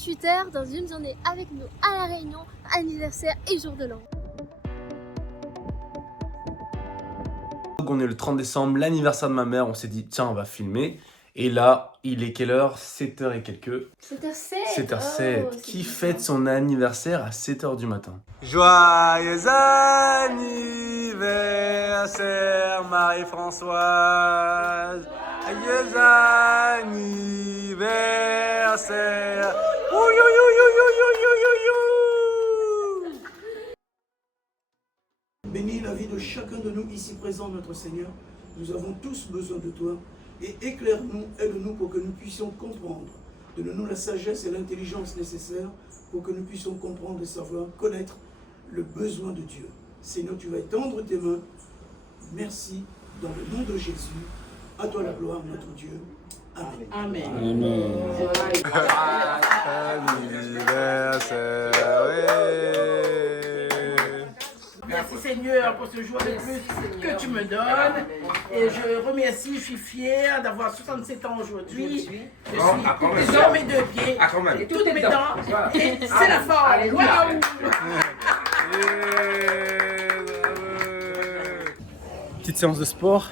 18h dans une journée avec nous à La Réunion, anniversaire et jour de l'an. Donc on est le 30 décembre, l'anniversaire de ma mère, on s'est dit tiens on va filmer. Et là, il est quelle heure? 7h et quelques. 7h07. 7h07. Oh, Qui fête son anniversaire à 7h du matin? Joyeux anniversaire Marie-Françoise. Joyeux anniversaire. Bénis la vie de chacun de nous ici présents, notre Seigneur. Nous avons tous besoin de toi. Et éclaire-nous, aide-nous pour que nous puissions comprendre. Donne-nous la sagesse et l'intelligence nécessaires pour que nous puissions comprendre et savoir, connaître le besoin de Dieu. Seigneur, tu vas étendre tes mains. Merci, dans le nom de Jésus. À toi la gloire, notre Dieu. Amen. Amen. Merci Seigneur pour ce jour de plus que tu me donnes. Et je remercie, je suis fière d'avoir 67 ans aujourd'hui. Je suis sur mes deux pieds, et toutes mes dents, et c'est la forme. Waouh! Petite séance de sport.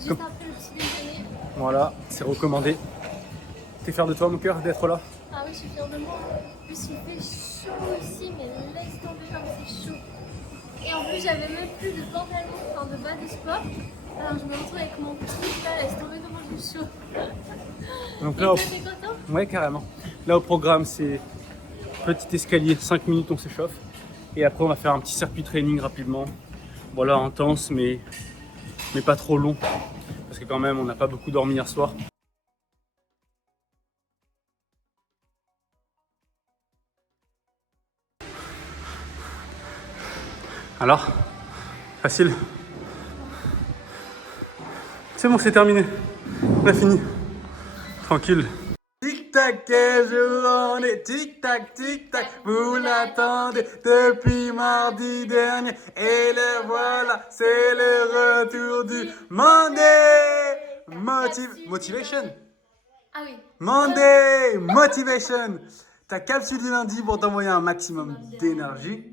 Juste un peu le petit déjeuner. Voilà, c'est recommandé. T'es fier de toi mon cœur d'être là? Ah oui, je suis fière de moi. En plus, il fait chaud aussi, mais laisse tomber comme c'est chaud. Et en plus, j'avais même plus de pantalon, enfin de bas de sport. Alors je me retrouve avec mon truc là, laisse tomber comment je suis chaud. Donc Et là, toi, t'es content? ouais carrément. Là au programme c'est petit escalier, 5 minutes on s'échauffe. Et après on va faire un petit circuit training rapidement. Voilà, intense mais pas trop long. Parce que quand même on n'a pas beaucoup dormi hier soir. Alors, facile. C'est bon, c'est terminé. On a fini. Tranquille. Tic-tac, quelle journée. Tic-tac, tic-tac, vous l'attendez depuis mardi dernier. Et le voilà, c'est le retour du Monday Motivation. Ah oui. Monday Motivation. Ta capsule du lundi pour t'envoyer un maximum d'énergie,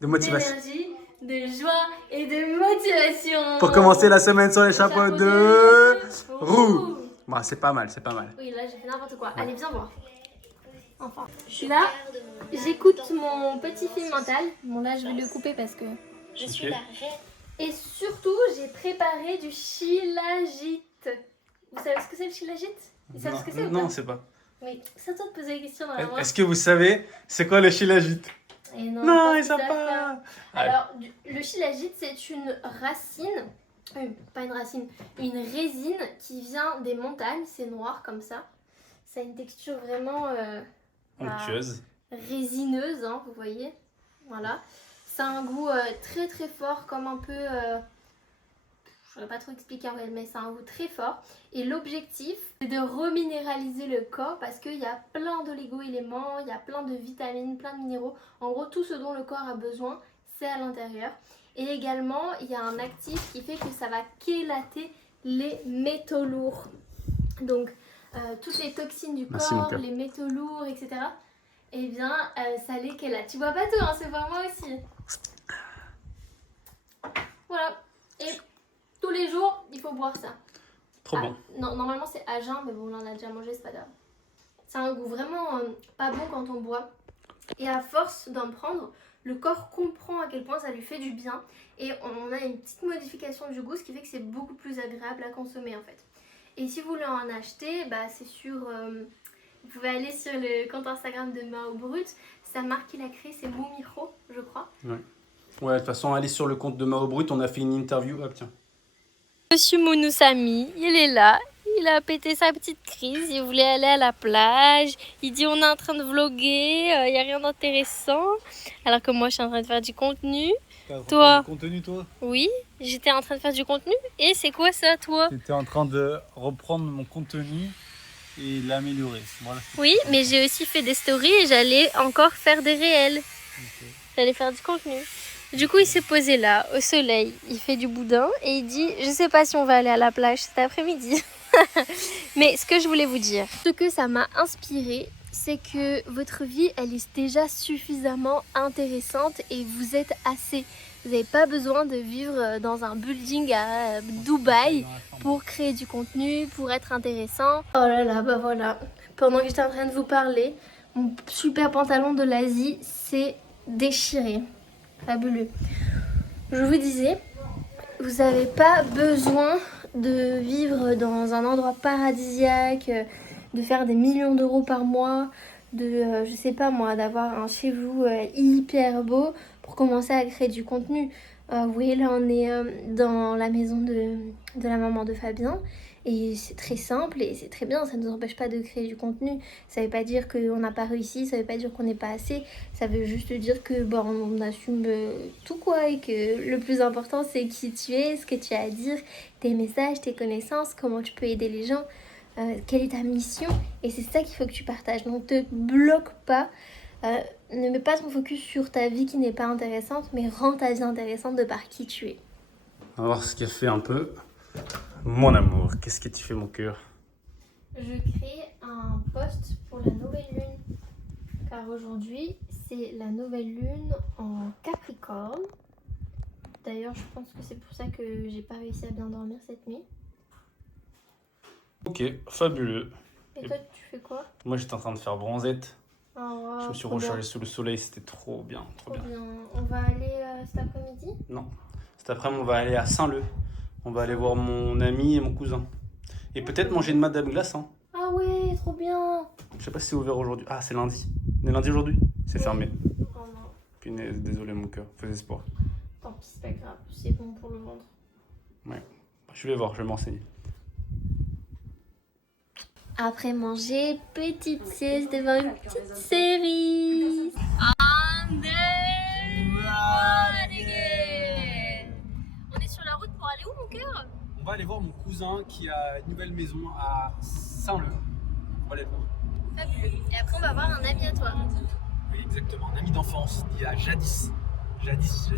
de motivation. D'énergie, de joie et de motivation. Pour commencer la semaine sur les chapeaux de roue. Bon, c'est pas mal, c'est pas mal. Oui, là j'ai fait n'importe quoi. Allez, viens voir. Enfin, là, j'écoute mon petit film mental. Bon, là, je vais le couper parce que Je suis là. Et surtout, j'ai préparé du shilajit. Vous savez ce que c'est le shilajit? Ils savent ce que c'est ou pas? Non, c'est pas. Mais c'est à toi de poser la question dans la main. Est-ce que vous savez c'est quoi le shilajit? Et Non, pas ils tout savent à pas. fait. Alors, le shilajit, c'est une racine, pas une racine, une résine qui vient des montagnes. C'est noir comme ça. Ça a une texture vraiment Onctueuse. résineuse, hein, vous voyez. Voilà. Ça a un goût très très fort, comme un peu... je ne saurais pas trop expliquer en réel, mais c'est un goût très fort. Et l'objectif, c'est de reminéraliser le corps parce qu'il y a plein d'oligo-éléments, il y a plein de vitamines, plein de minéraux. En gros, tout ce dont le corps a besoin, c'est à l'intérieur. Et également, il y a un actif qui fait que ça va chélater les métaux lourds. Donc, toutes les toxines du Merci, mon corps, cœur. les métaux lourds, etc. Eh bien, ça les chélate. Tu vois pas tout, hein, c'est pour moi aussi. Voilà. Et tous les jours, il faut boire ça. Trop bon. Non, normalement c'est à jeun, mais bon, là on a déjà mangé, c'est pas grave. C'est un goût vraiment pas bon quand on boit. Et à force d'en prendre, le corps comprend à quel point ça lui fait du bien. Et on a une petite modification du goût, ce qui fait que c'est beaucoup plus agréable à consommer en fait. Et si vous voulez en acheter, bah, c'est sur... vous pouvez aller sur le compte Instagram de Mao Brut. Sa marque qu'il a créée, c'est Moumiro, je crois. Ouais, de toute façon, allez sur le compte de Mao Brut, on a fait une interview. Hop, tiens. Monsieur Mounoussami, il est là. Il a pété sa petite crise. Il voulait aller à la plage. Il dit on est en train de vlogger. Il n'y a rien d'intéressant. Alors que moi, je suis en train de faire du contenu. Toi Du contenu, toi? Oui, j'étais en train de faire du contenu. Et c'est quoi ça, toi? J'étais en train de reprendre mon contenu et l'améliorer. Voilà. Oui, mais j'ai aussi fait des stories et j'allais encore faire des réels. J'allais faire du contenu. Du coup, il s'est posé là, au soleil. Il fait du boudin et il dit je sais pas si on va aller à la plage cet après-midi. Mais ce que je voulais vous dire, ce que ça m'a inspiré, c'est que votre vie, elle est déjà suffisamment intéressante et vous êtes assez. Vous n'avez pas besoin de vivre dans un building à Dubaï pour créer du contenu, pour être intéressant. Oh là là, bah voilà. Pendant que j'étais en train de vous parler, mon super pantalon de l'Asie s'est déchiré. Fabuleux. Je vous disais, vous n'avez pas besoin de vivre dans un endroit paradisiaque, de faire des millions d'euros par mois, de, je sais pas moi, d'avoir un chez vous hyper beau pour commencer à créer du contenu. Vous voyez, là on est dans la maison de la maman de Fabien et c'est très simple et c'est très bien, ça ne nous empêche pas de créer du contenu. Ça veut pas dire qu'on n'a pas réussi, ça veut pas dire qu'on n'est pas assez, ça veut juste dire que bon, on assume tout quoi et que le plus important c'est qui tu es, ce que tu as à dire, tes messages, tes connaissances, comment tu peux aider les gens. Quelle est ta mission, et c'est ça qu'il faut que tu partages. Donc te bloque pas, ne mets pas ton focus sur ta vie qui n'est pas intéressante, mais rends ta vie intéressante de par qui tu es. On va voir ce qu'elle fait un peu. Mon amour, qu'est-ce que tu fais mon cœur? Je crée un post pour la nouvelle lune, car aujourd'hui c'est la nouvelle lune en Capricorne. D'ailleurs je pense que c'est pour ça que j'ai pas réussi à bien dormir cette nuit. Ok, fabuleux. Et toi, tu fais quoi? Moi, j'étais en train de faire bronzette. Oh, wow, Je me suis trop rechargé bien. sous le soleil, c'était trop bien, trop bien. On va aller cet après-midi? Non, cet après-midi, on va aller à Saint-Leu. On va aller voir mon ami et mon cousin. Et peut-être manger une Madame Glace. Hein. Ah ouais, trop bien. Je sais pas si c'est ouvert aujourd'hui. Ah, c'est lundi. On est lundi aujourd'hui? C'est fermé. Oh non, Punaise, désolé mon cœur, fais espoir. tant pis, c'est pas grave, c'est bon pour le ventre. Ouais, je vais voir, je vais m'enseigner. Après manger, petite sieste devant une petite série. On est sur la route pour aller où mon cœur? On va aller voir mon cousin qui a une nouvelle maison à Saint-Leu. On va aller le voir. Fabuleux. Et après on va voir un ami à toi. Oui, exactement, un ami d'enfance d'il y a jadis. Jadis.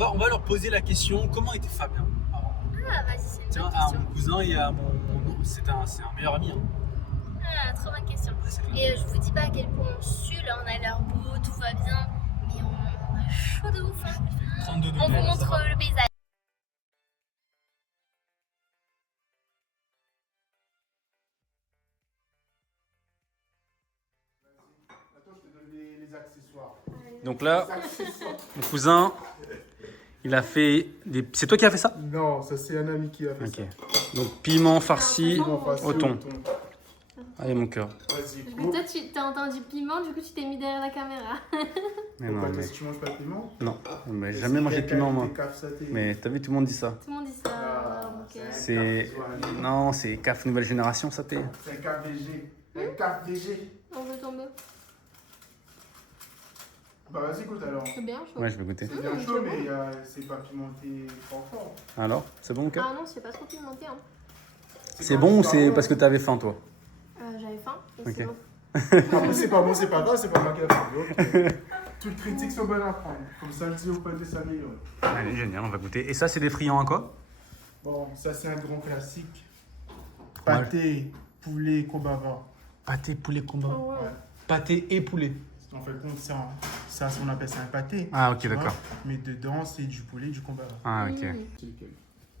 On va leur poser la question, comment était Fabien avant? Ah vas-y, c'est une Tiens, bonne à question. mon cousin et à mon c'est un meilleur ami. Hein. Ah, trop bonne question. C'est clair. Et je vous dis pas à quel point on sue, là on a l'air beau, tout va bien, mais on a chaud de ouf. Hein. 32 degrés. On vous là, ça montre va. le paysage. Attends, je te donne les accessoires. Donc là, mon cousin, il a fait des... C'est toi qui as fait ça? Non, ça c'est un ami qui a fait Ok. ça. Donc piment farci Piment farci au thon. Allez mon cœur. Vas-y. Mais toi tu t'as entendu piment, du coup tu t'es mis derrière la caméra. Mais non, Pourquoi mais... tu manges pas de piment? Non, mais j'ai jamais mangé de piment moi. Mais Mais t'as vu, tout le monde dit ça. Tout le monde dit ça. Ok. C'est... Non, c'est CAF nouvelle génération, ça t'est. c'est un caf VG. Un caf VG. On veut tomber. Bah vas-y, goûte alors. C'est bien chaud. Ouais, je vais goûter. C'est bien chaud, mais c'est pas pimenté fort. Alors, c'est bon mon cœur? Ah non, c'est pas trop pimenté. Hein. C'est bon ou c'est parce que t'avais faim toi? J'avais faim et Ok. c'est bon. Après, c'est pas bon, c'est pas grave, c'est pas moi qui a fait. Toutes critiques sont bonnes à prendre. Comme ça, le Tio peut s'améliorer. Allez, génial, on va goûter. Et ça, c'est des friands à quoi? Bon, ça c'est un grand classique. Ouais. Pâté, poulet, kobava. Pâté, poulet, combat. Oh, ouais. Ouais. Pâté et poulet. En fait, compte, ça, on appelle ça un pâté. Ah ok, tu vois. d'accord. Mais dedans, c'est du poulet, du kobava. Ah ok.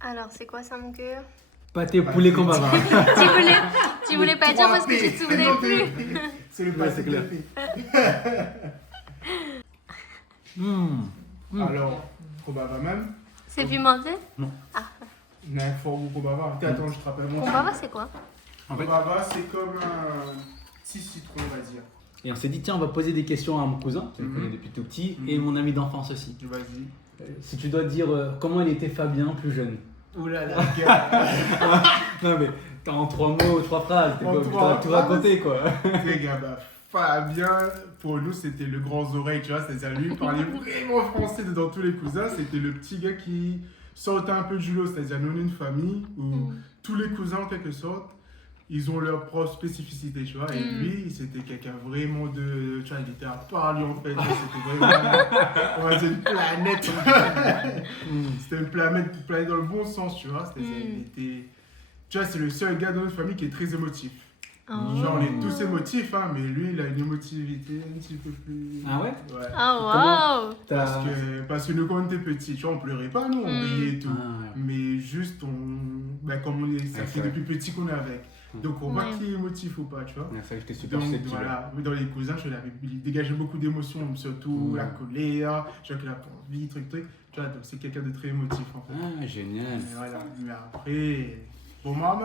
Alors, c'est quoi ça mon cœur? Pâté, poulet, combat. Tu voulais pas dire parce que tu te souvenais plus. C'est le Ouais, pâté c'est clair. Alors, kobava même. C'est pimenté? Il y a un fort goût kobava. Attends, je te rappelle mon Kombava c'est quoi? En fait- Kobava, c'est comme un petit citron, on va dire. Et on s'est dit, tiens, on va poser des questions à mon cousin, tu le connais depuis tout petit, et mon ami d'enfance aussi. Vas-y. Si tu dois dire comment il était Fabien plus jeune. Oh là là, gars. Non mais, en 3 mots, 3 phrases, t'es En pas obligé de 3 tout raconter quoi. Les gars, bah, Fabien, pour nous, c'était le grand oreille, tu vois. C'est-à-dire, lui, il parlait vraiment français dans tous les cousins. C'était le petit gars qui sortait un peu du lot. C'est-à-dire, nous, on est une famille où tous les cousins, en quelque sorte, ils ont leur propre spécificité, tu vois. Et lui, c'était quelqu'un vraiment de. Tu vois, il était à part, lui, en fait. C'était vraiment. On va dire une planète. C'était une planète dans le bon sens, tu vois. C'est-à-dire, il était. Tu vois, c'est le seul gars dans notre famille qui est très émotif. Oh. Genre, on est tous émotifs, hein, mais lui, il a une émotivité un petit peu plus... Ah ouais? Ouais. Oh, wow. Parce que nous, quand on était petits, tu vois, on pleurait pas, nous, on riait et tout. Ah, ouais. Mais juste, comme on est, ça fait depuis petit qu'on est avec. Donc, on voit qu'il est émotif ou pas, tu vois. Ouais, ça, j'étais super Donc, susceptible. voilà. Mais dans les cousins, il dégageait beaucoup d'émotions, surtout la colère, je vois qu'il a pas envie, truc. Tu vois, donc c'est quelqu'un de très émotif, en fait. Ah, génial. Mais voilà. Mais après, pour maman,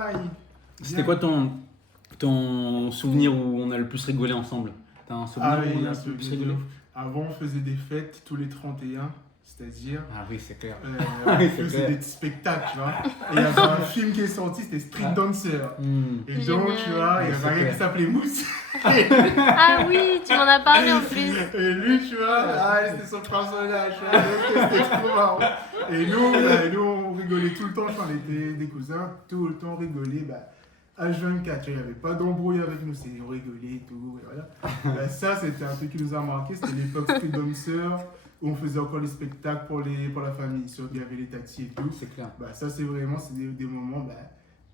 C'était quoi ton souvenir où on a le plus rigolé ensemble? T'as un souvenir où on a le plus rigolé? Avant, on faisait des fêtes tous les 31, c'est-à-dire... Ah oui, c'est clair. On faisait des spectacles, tu vois. Et il y avait un film qui est sorti, c'était Street Dancer. Et donc, tu vois, il y avait un gars qui s'appelait Mousse. Ah oui, tu m'en as parlé en plus. Et lui, tu vois, c'était son personnage. Donc, c'était trop marrant. Et nous, on rigolait tout le temps. Enfin, on était des cousins, tout le temps rigolait. H24, il n'y avait pas d'embrouille avec nous, on rigolait et tout. Et voilà. Ça, c'était un truc qui nous a marqué. C'était l'époque Street Dancer, où on faisait encore les spectacles pour la famille. Il y avait les taxis et tout. C'est clair. Ça, c'est vraiment des moments,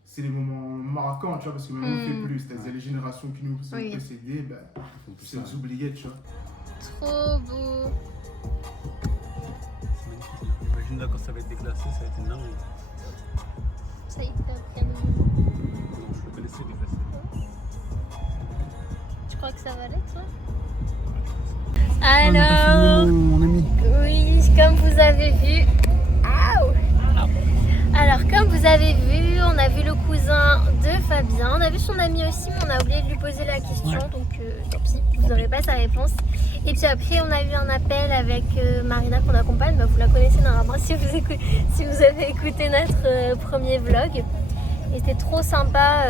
c'est des moments marquants, tu vois, parce que maintenant on ne fait plus. C'est-à-dire les générations qui nous ont précédés, c'est des oubliettes, tu vois. Trop beau. C'est magnifique. Imagine là quand ça va être déclassé, ça va être une dinguerie. Ça y est, t'as pris un nom. Non, je le connaissais déclassé. Tu crois que ça va l'être, toi? Alors, mon ami. oui, comme vous avez vu, alors comme vous avez vu, on a vu le cousin de Fabien, on a vu son ami aussi, mais on a oublié de lui poser la question, donc tant pis, vous n'aurez pas sa réponse. Et puis après, on a eu un appel avec Marina qu'on accompagne, vous la connaissez normalement si vous avez écouté notre premier vlog. Et c'était trop sympa,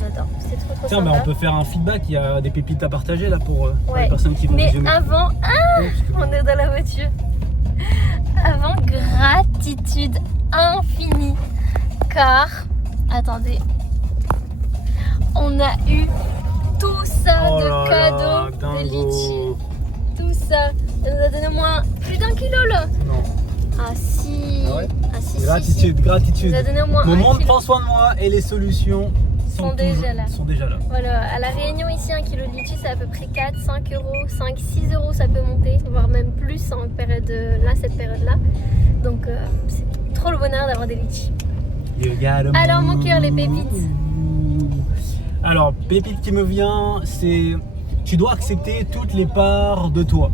j'adore, c'était trop Tiens, sympa. on peut faire un feedback, il y a des pépites à partager là pour les personnes qui vont mais visionner. avant, on est dans la voiture. Avant, gratitude infinie, car, attendez, on a eu tout ça de cadeaux, de litchi, tout ça. Ça nous a donné au moins plus d'1 kilo là. Non. Ah si. Ah ouais? Ah si. Gratitude, gratitude. Ça nous a donné au moins Mon 1 monde kilo. prend soin de moi et les solutions Sont déjà là. Sont déjà là. Voilà, à La Réunion ici, 1 kilo de litchi c'est à peu près 4, 5 euros, 5, 6 euros ça peut monter, voire même plus en période là, cette période-là. Donc c'est trop le bonheur d'avoir des litchis. Alors mon cœur, les pépites. Alors, pépite qui me vient, c'est tu dois accepter toutes les parts de toi.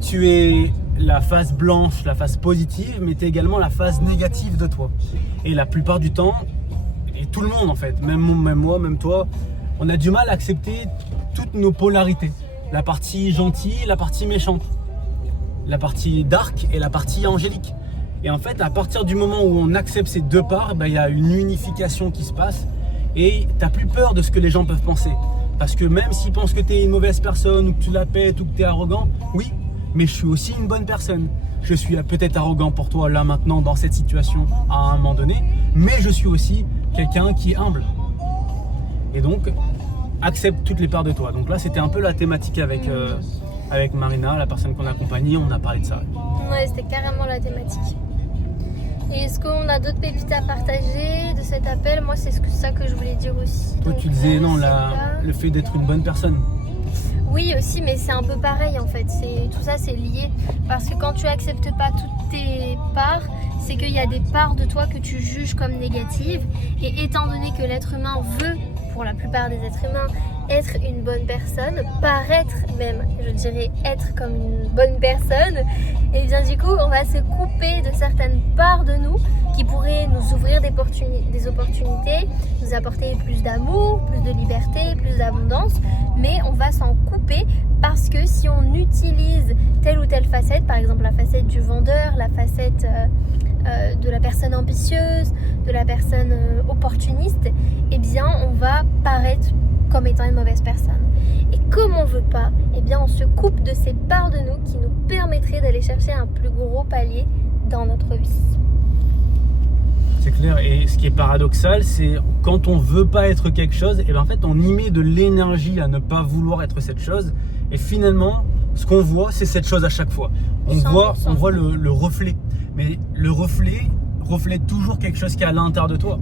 Tu es la face blanche, la face positive, mais tu es également la face négative de toi. Et la plupart du temps, et tout le monde en fait, même moi, même toi, on a du mal à accepter toutes nos polarités. La partie gentille, la partie méchante. La partie dark et la partie angélique. Et en fait, à partir du moment où on accepte ces deux parts, il y a une unification qui se passe et tu n'as plus peur de ce que les gens peuvent penser. Parce que même s'ils pensent que tu es une mauvaise personne ou que tu la pètes ou que tu es arrogant, oui, mais je suis aussi une bonne personne. Je suis peut-être arrogant pour toi là maintenant dans cette situation à un moment donné, mais je suis aussi quelqu'un qui est humble. Et donc, accepte toutes les parts de toi. Donc là, c'était un peu la thématique avec Marina, la personne qu'on a accompagnée, on a parlé de ça. Ouais, c'était carrément la thématique. Et est-ce qu'on a d'autres pépites à partager de cet appel? Moi, c'est ça que je voulais dire aussi. Toi, Donc, tu disais non, je sais pas. le fait d'être une bonne personne. Oui, aussi, mais c'est un peu pareil en fait. Tout ça, c'est lié. Parce que quand tu acceptes pas toutes tes parts, c'est qu'il y a des parts de toi que tu juges comme négatives. Et étant donné que l'être humain veut, pour la plupart des êtres humains, être une bonne personne, paraître même, je dirais, être comme une bonne personne, et bien du coup, on va se couper de certaines parts de nous qui pourraient nous ouvrir des opportunités, nous apporter plus d'amour, plus de liberté, plus d'abondance, mais on va s'en couper parce que si on utilise telle ou telle facette, par exemple la facette du vendeur, la facette de la personne ambitieuse, de la personne opportuniste, eh bien on va paraître comme étant une mauvaise personne. Et comme on veut pas, eh bien on se coupe de ces parts de nous qui nous permettraient d'aller chercher un plus gros palier dans notre vie. C'est clair, et ce qui est paradoxal, c'est quand on veut pas être quelque chose, et bien en fait on y met de l'énergie à ne pas vouloir être cette chose, et finalement ce qu'on voit c'est cette chose à chaque fois. On 100%. voit le reflet, mais le reflet reflète toujours quelque chose qui est à l'intérieur de toi.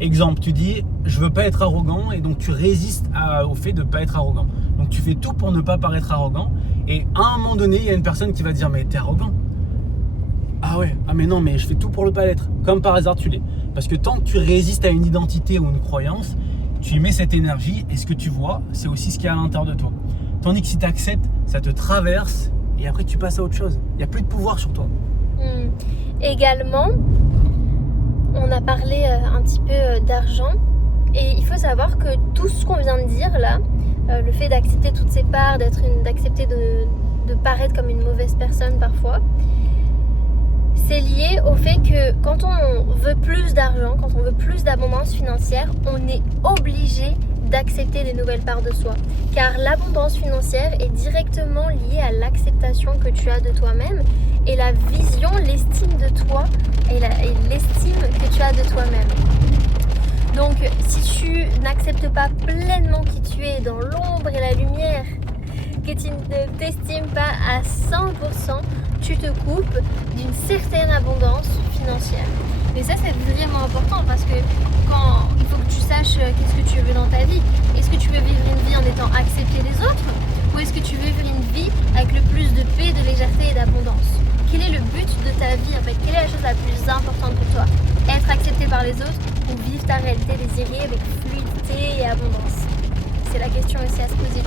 Exemple, tu dis je veux pas être arrogant et donc tu résistes au fait de pas être arrogant. Donc tu fais tout pour ne pas paraître arrogant et à un moment donné, il y a une personne qui va te dire mais t'es arrogant. Ah ouais, ah mais non, mais je fais tout pour ne pas l'être. Comme par hasard tu l'es. Parce que tant que tu résistes à une identité ou une croyance, tu y mets cette énergie et ce que tu vois, c'est aussi ce qu'il y a à l'intérieur de toi. Tandis que si tu acceptes, ça te traverse et après tu passes à autre chose. Il n'y a plus de pouvoir sur toi. Également, on a parlé un petit peu d'argent et il faut savoir que tout ce qu'on vient de dire là, le fait d'accepter toutes ces parts, d'accepter de paraître comme une mauvaise personne parfois, c'est lié au fait que quand on veut plus d'argent, quand on veut plus d'abondance financière, on est obligé d'accepter des nouvelles parts de soi. Car l'abondance financière est directement liée à l'acceptation que tu as de toi-même et la vision, l'estime de toi et l'estime que tu as de toi-même. Donc si tu n'acceptes pas pleinement qui tu es dans l'ombre et la lumière, que tu ne t'estimes pas à 100%, tu te coupes d'une certaine abondance financière. Et ça c'est vraiment important parce que quand il faut que tu saches qu'est-ce que tu veux dans ta vie. Est-ce que tu veux vivre une vie en étant accepté des autres ou est-ce que tu veux vivre une vie avec le plus de paix, de légèreté et d'abondance? Quel est le but de ta vie en fait? Quelle est la chose la plus importante pour toi? Être accepté par les autres ou vivre ta réalité désirée avec fluidité et abondance? C'est la question aussi à se poser.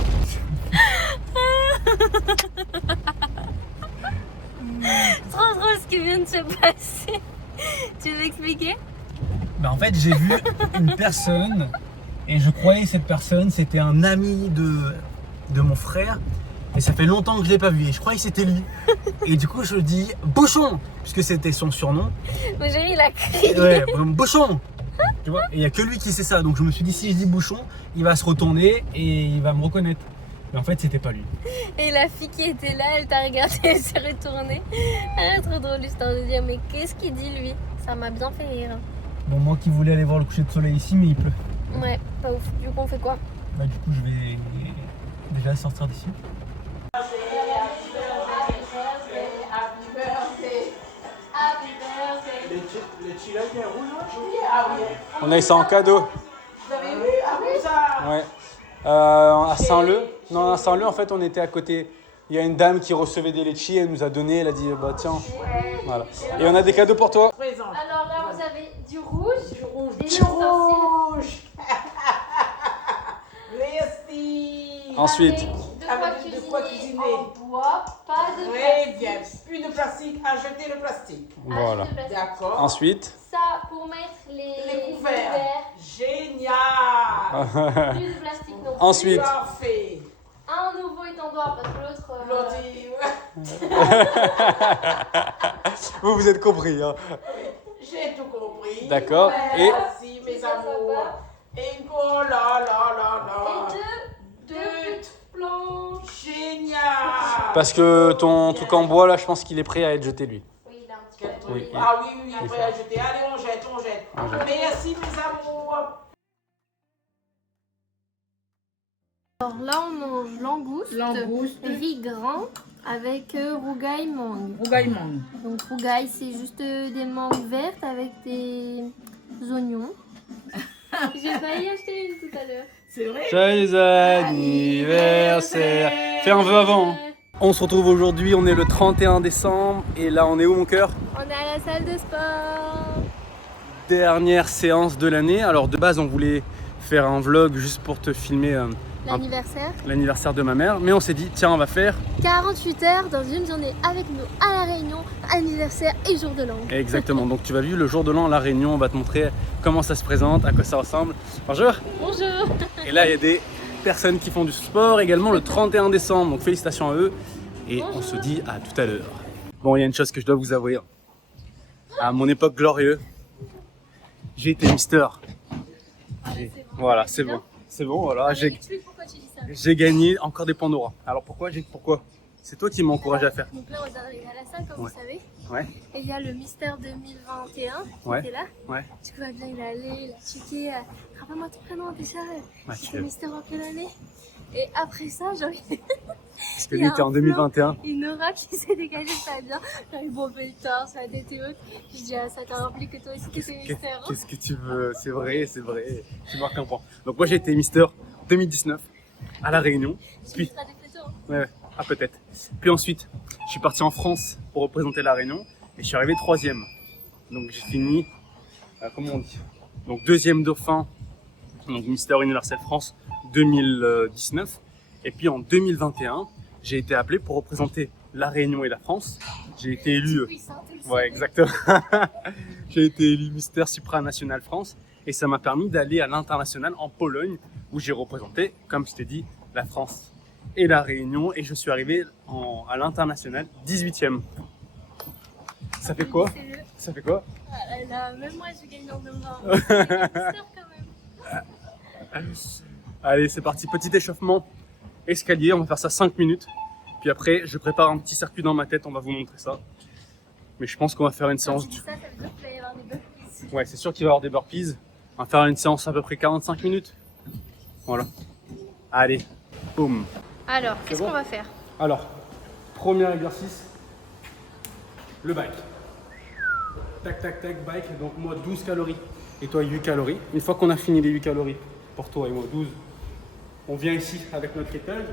Trop drôle ce qui vient de se passer. Tu veux expliquer? En fait, j'ai vu une personne et je croyais que cette personne c'était un ami de mon frère et ça fait longtemps que je l'ai pas vu et je croyais que c'était lui. Et du coup, je dis Bouchon puisque c'était son surnom. Mon chéri, il a crié. Ouais, Bouchon. Tu vois, et il n'y a que lui qui sait ça. Donc je me suis dit si je dis Bouchon, il va se retourner et il va me reconnaître. Mais en fait, c'était pas lui. Et la fille qui était là, elle t'a regardé, elle s'est retournée. Ah, trop drôle l'histoire de dire, mais qu'est-ce qu'il dit lui? Ça m'a bien fait rire. Bon, moi qui voulais aller voir le coucher de soleil ici, mais il pleut. Ouais, pas ouf. Du coup, on fait quoi? Du coup, je vais déjà sortir d'ici. Le chila qui est rouge, On a eu ça en cadeau. Vous avez vu? Ah oui, ça. Ouais. À Saint-Leu. Non, à Saint-Leu, en fait, on était à côté. Il y a une dame qui recevait des litchis, elle nous a donné, elle a dit bah tiens. Voilà. Et on a des cadeaux pour toi. Présent. Alors là, vous avez du rouge, des Du rouge. Merci. Ensuite. de quoi cuisiner en bois, pas de Très plastique. bien. Plus de plastique, à jeter le plastique. Voilà. Acheter de plastique. D'accord. Ensuite. Ça, pour mettre les couverts. Génial. Plus de plastique non plus. Ensuite. Parfait. Un nouveau étendoir parce que l'autre... L'autre, il- Vous êtes compris. Hein. J'ai tout compris. D'accord. Et Merci, mes amours. Et oh là là là là. Et deux petites planches. Génial. parce que ton truc en bois là, je pense qu'il est prêt à être jeté lui. Oui, il a un petit Quel peu. truc. Oui, Ah oui, après à jeter. Allez, on jette. Merci, mes amours. Alors là, on mange langouste, Langouste. riz grand avec rougail mangue. Rougaillement. Donc rougail, c'est juste des mangues vertes avec des oignons. J'ai failli acheter une tout à l'heure. C'est vrai? Joyeux anniversaire. Fais un vœu avant. Hein. On se retrouve aujourd'hui, on est le 31 décembre et là on est où mon cœur? On est à la salle de sport. Dernière séance de l'année. Alors de base on voulait faire un vlog juste pour te filmer l'anniversaire de ma mère. Mais on s'est dit tiens on va faire 48 heures dans une journée avec nous à La Réunion, anniversaire et jour de l'an. Exactement, donc tu vas vivre le jour de l'an à La Réunion, on va te montrer comment ça se présente, à quoi ça ressemble. Bonjour. Bonjour. Et là il y a des personnes qui font du sport également le 31 décembre, donc félicitations à eux. Et on se dit à tout à l'heure. Bon, il y a une chose que je dois vous avouer. À mon époque glorieuse, j'ai été Mister. Voilà, c'est bon. C'est bon, voilà. Explique pourquoi tu dis ça. J'ai gagné encore des Pandora. Alors pourquoi? C'est toi qui m'as encouragé à faire. Donc là, on est arrivé à la salle, comme Ouais. vous savez. Ouais. Et il y a le Mister 2021 Ouais. qui était là. Ouais. Du coup, Adrien, il est allé, il a checké. Rappelle-moi ton prénom déjà. Ouais, C'est Mister en quelle année? Et après ça, genre, Parce que il y lui a était un en 2021. une aura qui s'est dégagée, ça va bien. Genre, ils m'ont fait le torse, la tête et autres. Je dis, ah, ça t'a rappelé que toi aussi t'étais Mister. Hein. Qu'est-ce que tu veux? C'est vrai, c'est vrai. Tu marques un point. Donc moi j'ai été Mister 2019 à La Réunion. Je Puis, mettrai des photos. Hein. ouais, ah peut-être. Puis ensuite, je suis parti en France pour représenter La Réunion et je suis arrivé 3e. Donc j'ai fini, comment on dit? Donc 2e dauphin, donc Mister Universel France 2019. Et puis en 2021, j'ai été appelé pour représenter La Réunion et la France. J'ai été élu. Puissant, tout le Ouais, exactement. J'ai été élu Mister Supranational France et ça m'a permis d'aller à l'international en Pologne où j'ai représenté, comme je t'ai dit, la France et la Réunion et je suis arrivé à l'international 18e. Ça fait quoi? Ça fait quoi? Là, même moi, je gagne en novembre. C'est quand même. Allez, c'est parti. Petit échauffement, escalier. On va faire ça 5 minutes. Puis après, je prépare un petit circuit dans ma tête. On va vous montrer ça. Mais je pense qu'on va faire une séance. Ça veut dire qu'il va y avoir des burpees. Ouais, c'est sûr qu'il va y avoir des burpees. On va faire une séance à peu près 45 minutes. Voilà. Allez, boum. Alors, qu'est-ce bon qu'on va faire? Alors, premier exercice, le bike. Tac, tac, tac, bike. Donc moi, 12 calories et toi, 8 calories. Une fois qu'on a fini les 8 calories, pour toi et moi, 12, on vient ici avec notre kettle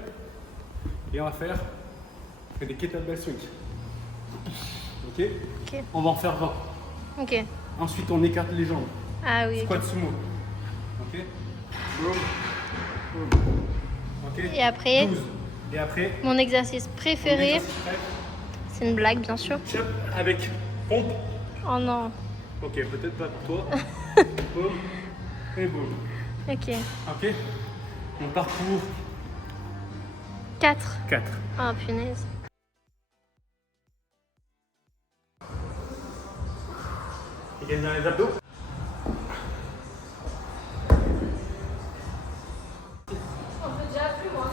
et on va faire des kettlebell swings. Ok? Ok. On va en faire 20. Ok. Ensuite, on écarte les jambes. Ah oui, ok. Squat sumo. Ok? Boum. Boum. Ok? Et après, 12. Et après, mon exercice on préféré, exercice prêt. c'est une blague, bien sûr. Chop avec pompe. Oh non. Ok, peut-être pas pour toi. Boum. Et boum. Ok. Ok? On part pour 4. 4. Oh punaise. Et gagne dans les abdos. On peut déjà plus loin.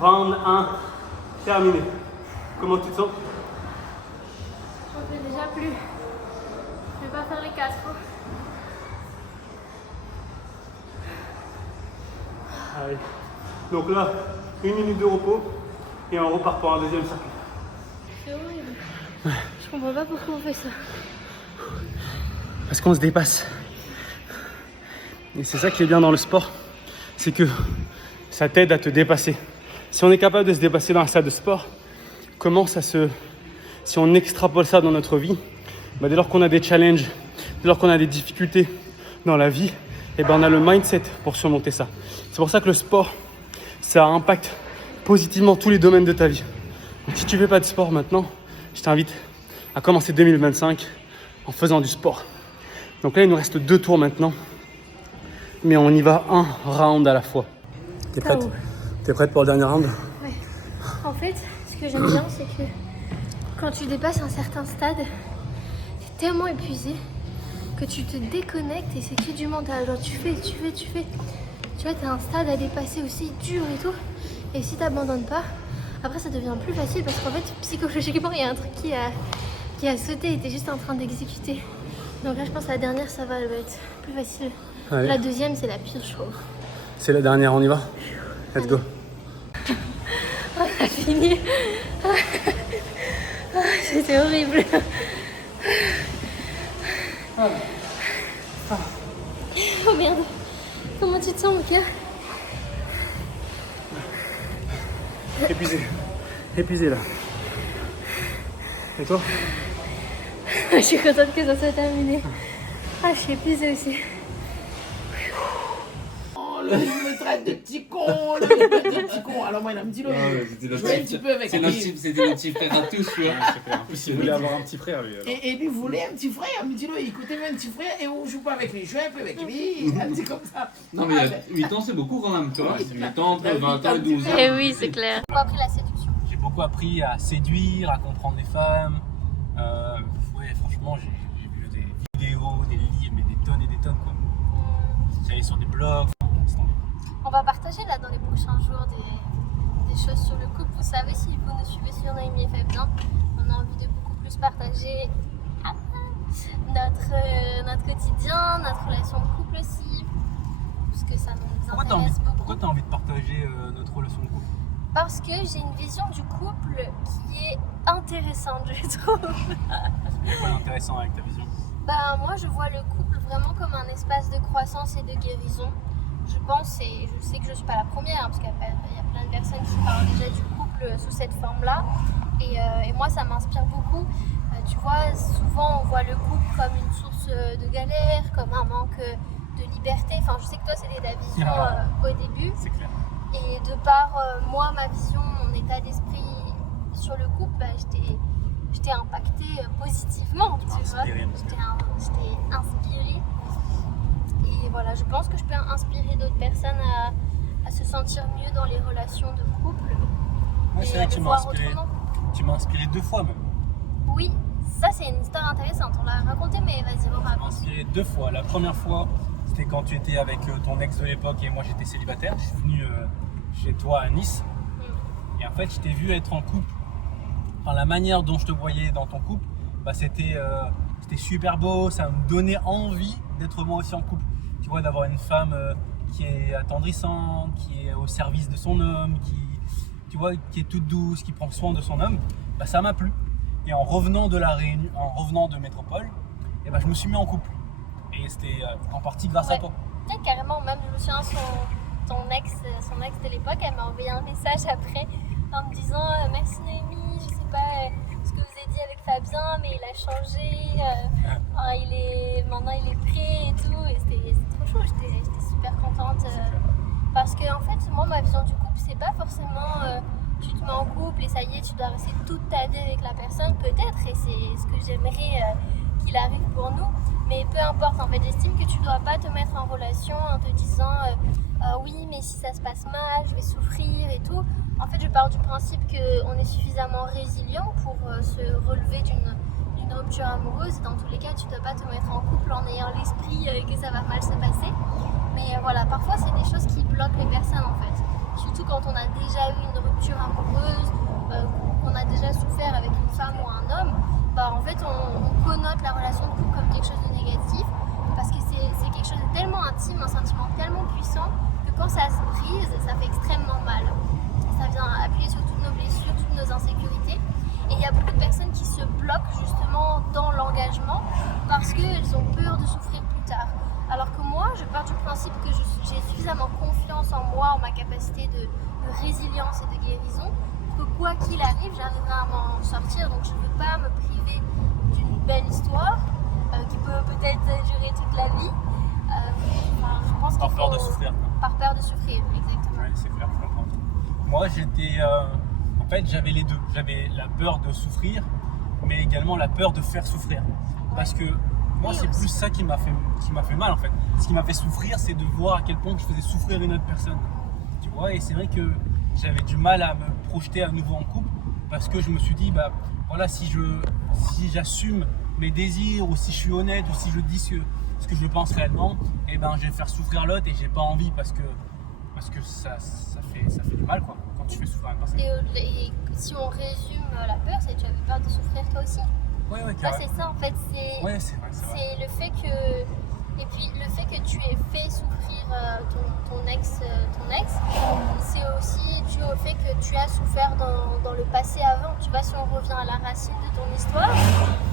Round 1 terminé. Comment tu te sens? On peut déjà plus. Je vais pas faire les 4. Hein. Allez. Donc là, 1 minute de repos et on repart pour un deuxième circuit. C'est horrible. Je comprends pas pourquoi on fait ça. Parce qu'on se dépasse. Et c'est ça qui est bien dans le sport, c'est que ça t'aide à te dépasser. Si on est capable de se dépasser dans la salle de sport, si on extrapole ça dans notre vie, bah dès lors qu'on a des challenges, dès lors qu'on a des difficultés dans la vie, et ben on a le mindset pour surmonter ça. C'est pour ça que le sport, ça impacte positivement tous les domaines de ta vie. Donc si tu fais pas de sport maintenant, je t'invite à commencer 2025 en faisant du sport. Donc là, il nous reste 2 tours maintenant, mais on y va un round à la fois. T'es prête? T'es prête pour le dernier round? Ouais. En fait, ce que j'aime bien, c'est que quand tu dépasses un certain stade, t'es tellement épuisé que tu te déconnectes et c'est que du mental. Genre tu fais. Tu vois, t'as un stade à dépasser aussi dur et tout. Et si t'abandonnes pas, après ça devient plus facile parce qu'en fait, psychologiquement, il y a un truc qui a sauté et t'es juste en train d'exécuter. Donc là, je pense que la dernière, elle va être plus facile. Allez. La deuxième, c'est la pire, je trouve. C'est la dernière, on y va? Let's go. On a fini. C'était horrible. Oh merde. Comment tu te sens, mon cœur? Épuisé là. Et toi? Je suis contente que ça soit terminé. Ah, je suis épuisée aussi. Oh, il me traite de petit con, il me traite de petit con. Alors moi, il a me dit, jouer un petit peu avec lui. C'était notre petit frère à tous, tu vois. Il voulait avoir un petit frère, lui. Et lui voulait un petit frère. Il me dit, écoutez, un petit frère et on joue pas avec lui. Je joue un peu avec lui. Il a dit comme ça. Non, mais 8 ans, c'est beaucoup quand même, tu vois. C'est 8 ans, entre 20 ans et 12 ans. Eh oui, c'est clair. On a appris la séduction. J'ai beaucoup appris à séduire, à comprendre les femmes. Ouais, franchement, j'ai vu des vidéos, des livres, mais des tonnes et des tonnes, quoi. J'allais sur des blogs. On va partager là dans les prochains jours des choses sur le couple. Vous savez, si vous nous suivez sur Noémie FM, on a envie de beaucoup plus partager notre quotidien, notre relation de couple aussi, parce que ça nous intéresse beaucoup. Pourquoi tu as envie de partager notre relation de couple? Parce que j'ai une vision du couple qui est intéressante, je trouve. C'est quoi d'intéressant avec ta vision? Bah, moi, je vois le couple vraiment comme un espace de croissance et de guérison. Je pense, et je sais que je ne suis pas la première, hein, parce qu'il y a plein de personnes qui parlent déjà du couple sous cette forme-là. Et moi, ça m'inspire beaucoup. Tu vois, souvent, on voit le couple comme une source de galère, comme un manque de liberté. Enfin, je sais que toi, c'était ta vision au début. C'est clair. Et de par moi, ma vision, mon état d'esprit sur le couple, bah, j'étais impactée positivement, tu vois. J'étais inspirée. Et voilà, je pense que je peux inspirer d'autres personnes à se sentir mieux dans les relations de couple. Ouais, c'est vrai que tu m'as inspiré 2 fois même. Oui, ça c'est une histoire intéressante, on l'a raconté, mais vas-y, Tu m'as raconte. inspiré 2 fois. La première fois, c'était quand tu étais avec ton ex de l'époque et moi j'étais célibataire. Je suis venu chez toi à Nice. Et en fait, je t'ai vu être en couple. Enfin, la manière dont je te voyais dans ton couple, bah, c'était super beau. Ça me donnait envie d'être moi aussi en couple. Tu vois, d'avoir une femme qui est attendrissante, qui est au service de son homme, tu vois, qui est toute douce, qui prend soin de son homme. Bah, ça m'a plu. Et en revenant de la Réunion, en revenant de Métropole, et bah, je me suis mis en couple. Et c'était en partie grâce à toi. Ouais, carrément, même je me souviens son ex de l'époque, elle m'a envoyé un message après en me disant merci Noémie, je sais pas ce que vous avez dit avec Fabien, mais il a changé, maintenant il est prêt et tout, et c'était trop chaud, j'étais super contente parce que en fait moi ma vision du couple c'est pas forcément tu te mets en couple et ça y est tu dois rester toute ta vie avec la personne, peut-être, et c'est ce que j'aimerais qu'il arrive pour nous. Mais peu importe, en fait, j'estime que tu ne dois pas te mettre en relation en te disant oui, mais si ça se passe mal, je vais souffrir et tout. En fait, je pars du principe qu'on est suffisamment résilient pour se relever d'une rupture amoureuse. Dans tous les cas, tu ne dois pas te mettre en couple en ayant l'esprit que ça va mal se passer. Mais voilà, parfois, c'est des choses qui bloquent les personnes, en fait. Surtout quand on a déjà eu une rupture amoureuse, qu'on a déjà souffert avec une femme ou un homme. Bah, en fait, on connote la relation de couple comme quelque chose de négatif parce que c'est quelque chose de tellement intime, un sentiment tellement puissant que quand ça se brise, ça fait extrêmement mal. Ça vient appuyer sur toutes nos blessures, toutes nos insécurités. Et il y a beaucoup de personnes qui se bloquent justement dans l'engagement parce qu'elles ont peur de souffrir plus tard. Alors que moi, je pars du principe que j'ai suffisamment confiance en moi, en ma capacité de résilience et de guérison, que quoi qu'il arrive, j'arriverai à m'en sortir. Donc je ne veux pas me priver d'une belle histoire qui peut peut-être durer toute la vie. Je pense Par peur de souffrir. Par peur de souffrir, exactement. Oui, c'est clair, je comprends. Moi, en fait, j'avais les deux. J'avais la peur de souffrir, mais également la peur de faire souffrir. Parce que moi, c'est plus ça qui m'a fait mal, en fait. Ce qui m'a fait souffrir, c'est de voir à quel point je faisais souffrir une autre personne. Tu vois, et c'est vrai que j'avais du mal à me projeter à nouveau en couple parce que je me suis dit, bah voilà, si j'assume mes désirs ou si je suis honnête ou si je dis ce que je pense réellement, et ben je vais faire souffrir l'autre et j'ai pas envie parce que ça fait du mal quoi quand tu fais souffrir une personne. Et si on résume la peur, c'est que tu avais peur de souffrir toi aussi. Ouais, c'est ça en fait, c'est le fait que et puis le fait que tu aies fait souffrir ton ex, c'est aussi dû au fait que tu as souffert dans le passé avant. Tu vois, si on revient à la racine de ton histoire,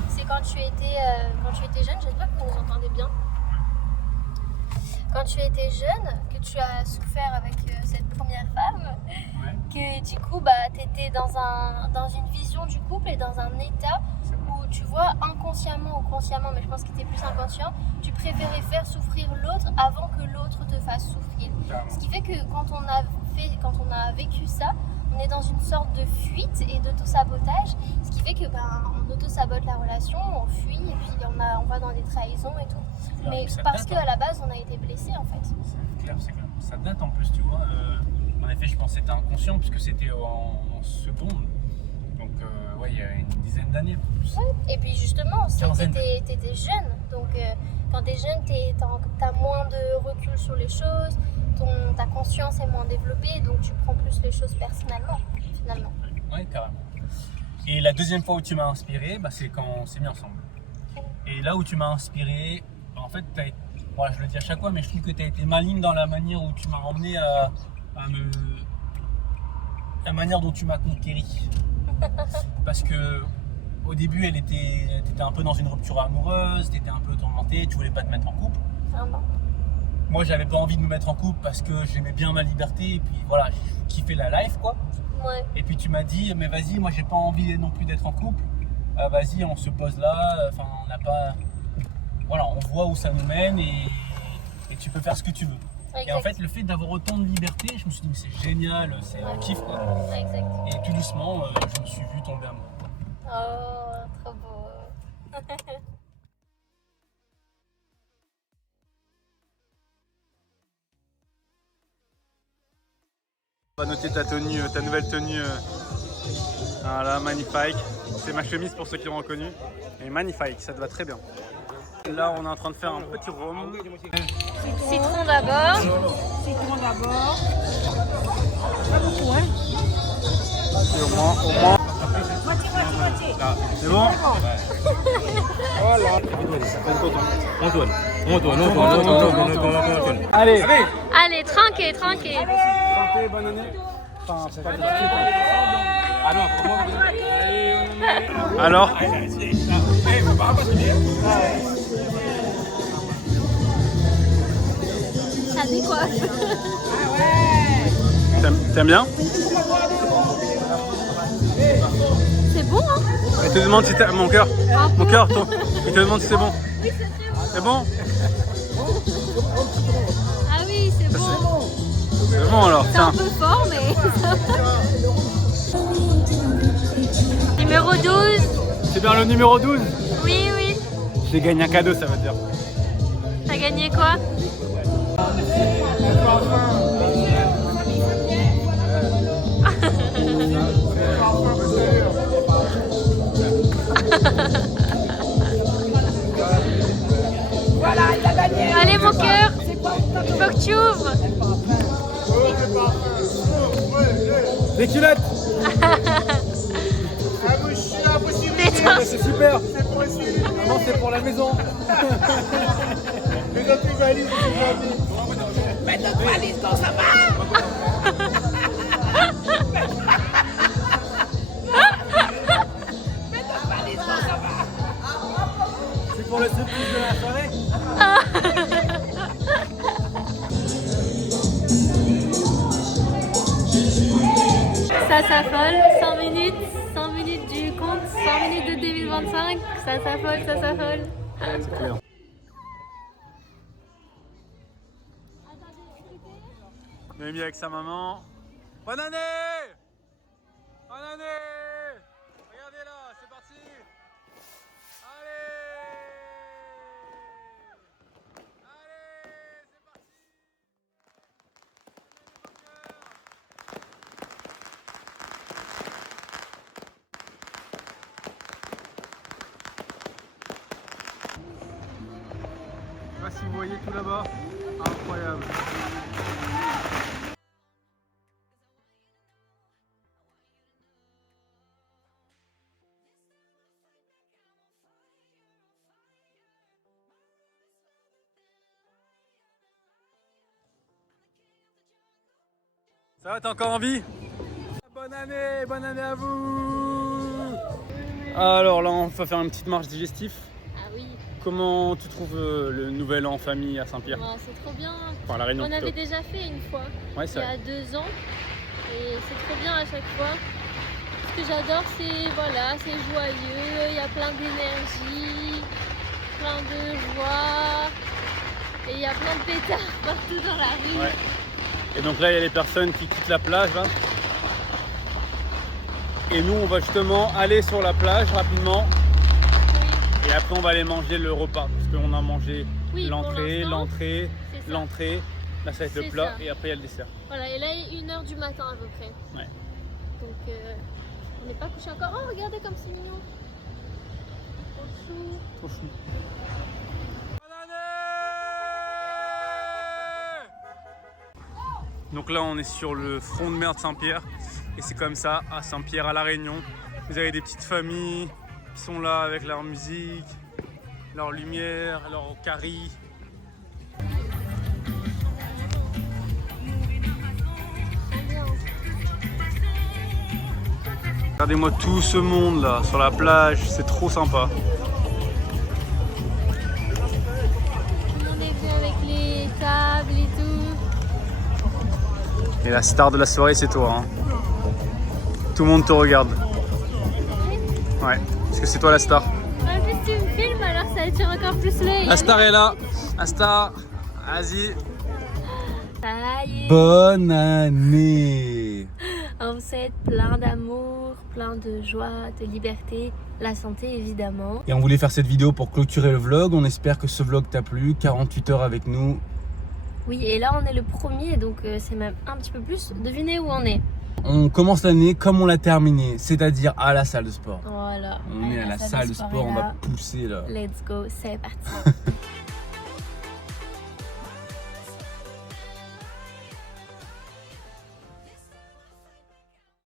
c'est quand tu étais jeune, j'espère que vous nous entendez bien. Quand tu étais jeune, que tu as souffert avec cette première femme, que du coup tu étais dans une vision du couple et dans un état où tu vois inconsciemment ou consciemment, mais je pense que c'était plus inconscient, tu préférais faire souffrir l'autre avant que l'autre te fasse souffrir. Ce qui fait que quand on a vécu ça, on est dans une sorte de fuite et d'auto-sabotage, ce qui fait que on auto-sabote la relation, on fuit et puis on va dans des trahisons et tout. Mais parce qu'à la base on a été blessé en fait. C'est clair. Ça date en plus, tu vois. En effet, je pense que c'était inconscient puisque c'était en seconde. Donc il y a une dizaine d'années. Ouais. Et puis justement, t'étais jeune. Donc quand t'es jeune, t'as moins de recul sur les choses. Ta conscience est moins développée, donc tu prends plus les choses personnellement, finalement. Ouais, carrément. Et la deuxième fois où tu m'as inspiré, c'est quand on s'est mis ensemble. Et là où tu m'as inspiré, en fait, voilà, je le dis à chaque fois, mais je trouve que tu as été maligne dans la manière où tu m'as emmené la manière dont tu m'as conquéri. Parce que au début, t'étais un peu dans une rupture amoureuse, t'étais un peu tourmentée, tu voulais pas te mettre en couple. Moi, j'avais pas envie de me mettre en couple parce que j'aimais bien ma liberté et puis voilà, j'ai kiffé la life quoi. Ouais. Et puis tu m'as dit, mais vas-y, moi j'ai pas envie non plus d'être en couple. Vas-y, on se pose là. Enfin, on n'a pas. Voilà, on voit où ça nous mène et tu peux faire ce que tu veux. Exact. Et en fait, le fait d'avoir autant de liberté, je me suis dit, mais c'est génial, c'est un kiff quoi. Exact. Et tout doucement, je me suis vu tomber amoureux. Oh, trop beau. On va noter ta tenue, ta nouvelle tenue. Voilà, magnifique. C'est ma chemise pour ceux qui l'ont reconnue. Et magnifique, ça te va très bien. Là, on est en train de faire un petit rhum. Citron d'abord. Citron d'abord. Pas beaucoup, hein? Et au moins. Moitié. C'est bon? Antoine. Allez. Allez, tranquille. Santé, bonne année. Enfin, c'est pas tout de suite. Alors? Ça dit quoi? T'aimes bien? C'est bon, hein? Il te demande si t'aimes mon cœur. Mon cœur, toi. Il te demande si c'est bon. Oui, c'est très bon. C'est bon? Ah oui, c'est bon. C'est bon alors, C'est tiens. un peu fort, mais... Numéro 12. C'est bien le numéro 12? Oui. J'ai gagné un cadeau, ça veut dire. T'as gagné quoi? Voilà, il a gagné. Allez, mon cœur. Il faut que tu ouvres. Des culottes. Détends. C'est super. Non, c'est pour la maison. Mais dans tes valises, Mais notre valise, non, ça va. C'est pour le surprise de la soirée. Ça s'affole. 100 minutes du compte. 100 minutes de 2025. Ça s'affole. Noémie avec sa maman. Bonne année! Bonne année! Regardez là, c'est parti! Allez! Allez, c'est parti! Je sais pas si vous voyez tout là-bas. Incroyable. Ça va, t'as encore envie? Bonne année à vous! Alors là, on va faire une petite marche digestive. Ah oui. Comment tu trouves le nouvel an en famille à Saint-Pierre? Oh, c'est trop bien. Enfin, la Réunion On avait plutôt. déjà fait une fois. Ouais, Il c'est y vrai. a 2 ans. Et c'est trop bien à chaque fois. Ce que j'adore, c'est voilà, c'est joyeux, il y a plein d'énergie, plein de joie. Et il y a plein de pétards partout dans la rue. Ouais. Et donc là, il y a les personnes qui quittent la plage. Là. Et nous, on va justement aller sur la plage rapidement. Oui. Et après, on va aller manger le repas. Parce qu'on a mangé Oui, pour l'entrée, l'instant, l'entrée, c'est ça. l'entrée. Là, ça va être le C'est plat. ça. Et après, il y a le dessert. Voilà, et là il est 1h du matin à peu près. Ouais. Donc on n'est pas couché encore. Oh regardez comme c'est mignon. Trop chou. Trop chou. Donc là, on est sur le front de mer de Saint-Pierre. Et c'est comme ça, à Saint-Pierre, à La Réunion. Vous avez des petites familles qui sont là avec leur musique. leur lumière, leur carie. Regardez-moi tout ce monde là sur la plage, c'est trop sympa. On est venu avec les tables et tout. Et la star de la soirée, c'est toi. Hein. Tout le monde te regarde. Ouais, parce que c'est toi la star. En plus, tu me filmes, alors ça attire encore plus l'œil. La star est là. La star. Vas-y. Ça y est. Bonne année. On vous souhaite plein d'amour, plein de joie, de liberté, la santé évidemment. Et on voulait faire cette vidéo pour clôturer le vlog. On espère que ce vlog t'a plu. 48 heures avec nous. Oui, et là on est le premier, donc c'est même un petit peu plus. Devinez où on est. On commence l'année comme on l'a terminée, c'est-à-dire à la salle de sport. Voilà. On est à la salle de sport, on va pousser là. Let's go, c'est parti.